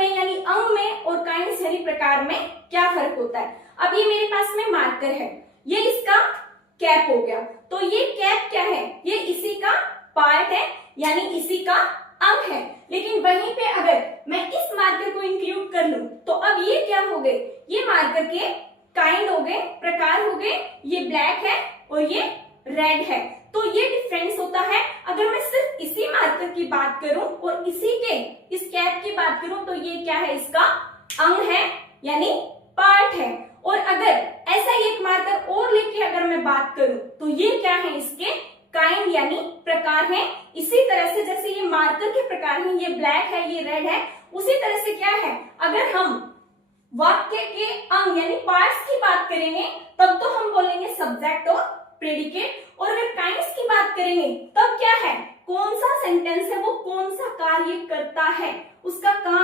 में यानी अंग में और काइंड्स यानी प्रकार में क्या फर्क होता है। अब ये मेरे पास में मार्कर है, ये इसका कैप हो गया, तो ये कैप क्या है, ये इसी का पार्ट है यानी इसी का अंग है। लेकिन वहीं पे अगर मैं इस मार्कर को इंक्लूड कर लूं तो अब ये क्या हो गए, ये मार्कर के काइंड हो गए, प्रकार हो गए, ये ब्लैक है और ये रेड है। तो ये डिफरेंस होता है। अगर मैं सिर्फ इसी मार्कर की बात करूं और इसी के इस कैप की बात करूं तो ये क्या है, इसका अंग है यानी पार्ट है। और अगर ऐसा ही एक मार्कर और लेके अगर मैं बात करूं तो ये क्या है, इसके काइंड यानी प्रकार है। इसी तरह से जैसे ये मार्कर के प्रकार हैं, ये ब्लैक है, ये रेड है, उसी तरह से क्या है, अगर हम वाक्य के अंग यानी पार्ट्स की बात करेंगे तब तो हम बोलेंगे सब्जेक्ट और प्रेडिकेट। और अगर काइंड्स की बात करेंगे तब क्या है, कौन सा सेंटेंस है वो कौन सा कार्य करता है, उसका काम